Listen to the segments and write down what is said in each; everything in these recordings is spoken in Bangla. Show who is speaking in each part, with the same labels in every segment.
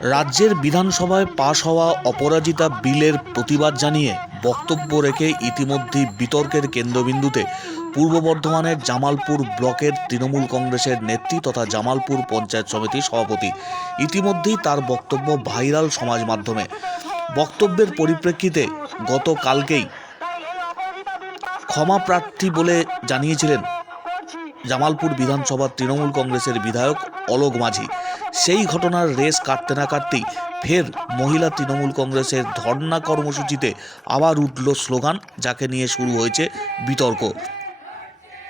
Speaker 1: রাজ্যের বিধানসভায় পাশ হওয়া অপরাজিতা বিলের প্রতিবাদ জানিয়ে বক্তব্য রেখে ইতিমধ্যেই বিতর্কের কেন্দ্রবিন্দুতে পূর্ব বর্ধমানের জামালপুর ব্লকের তৃণমূল কংগ্রেসের নেত্রী তথা জামালপুর পঞ্চায়েত সমিতির সভাপতি। ইতিমধ্যেই তার বক্তব্য ভাইরাল সমাজ মাধ্যমে। বক্তব্যের পরিপ্রেক্ষিতে গতকালকেই ক্ষমা প্রার্থী বলে জানিয়েছিলেন জামালপুর বিধানসভার তৃণমূল কংগ্রেসের বিধায়ক অলোক মাঝি। সেই ঘটনার রেস কাটতে না কাটতেই ফের মহিলা তৃণমূল কংগ্রেসের ধর্ণা কর্মসূচিতে আবার উঠল স্লোগান, যাকে নিয়ে শুরু হয়েছে বিতর্ক।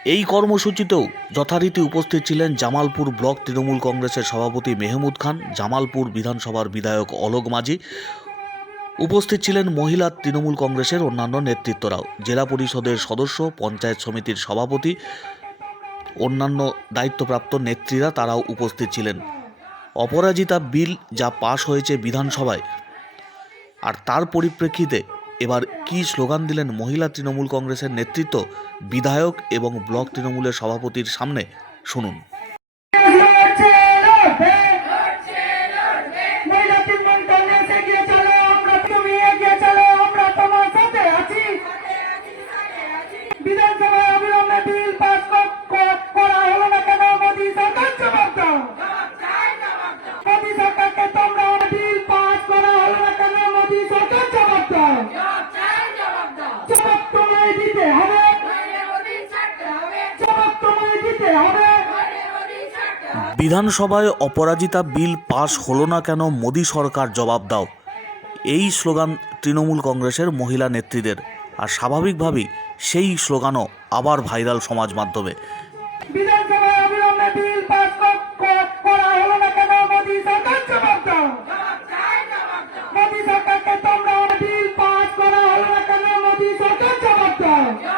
Speaker 1: এই কর্মসূচিতেও যথারীতি উপস্থিত ছিলেন জামালপুর ব্লক তৃণমূল কংগ্রেসের সভাপতি মেহমুদ খান, জামালপুর বিধানসভার বিধায়ক অলোক মাঝি। উপস্থিত ছিলেন মহিলা তৃণমূল কংগ্রেসের অন্যান্য নেতৃত্বরাও। জেলা পরিষদের সদস্য, পঞ্চায়েত সমিতির সভাপতি, অন্যান্য দায়িত্বপ্রাপ্ত নেত্রীরা তারাও উপস্থিত ছিলেন। অপরাজিতা বিল যা পাশ হয়েছে বিধানসভায়। আর তার পরিপ্রেক্ষিতে এবার কি স্লোগান দিলেন মহিলা তৃণমূল কংগ্রেসের নেতৃত্ব বিধায়ক এবং ব্লক তৃণমূলের সভাপতির সামনে? শুনুন।
Speaker 2: লড়ছে, বিধানসভায়
Speaker 1: অপরাজিতা বিল পাশ হলো না কেন মোদী সরকার জবাব দাও? এই স্লোগান তৃণমূল কংগ্রেসের মহিলা নেত্রীদের। আর স্বাভাবিকভাবেই সেই স্লোগানও আবার ভাইরাল সমাজ মাধ্যমে।
Speaker 2: Yeah.